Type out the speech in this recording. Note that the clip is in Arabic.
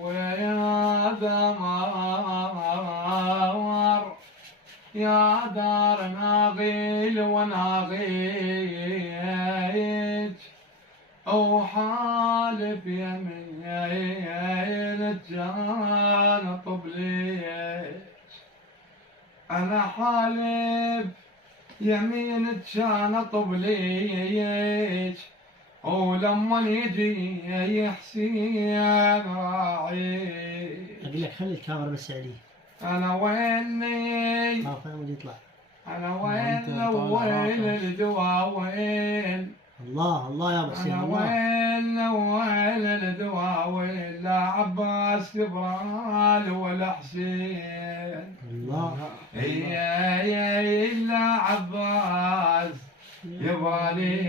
ويا دمار يا دار ناغيل وناغيج او حالف يمين كان طبليج انا حالف يمين كان طبليج ولما يجي حسين راعي اقول لك خلي الكاميرا بس عليه. انا ويني ما فاهم يطلع. انا وين الدواوين الله الله يا ابو حسين انا الله. وين الدواوين لا عباس جبران ولا حسين الله يا لا عباس يبالي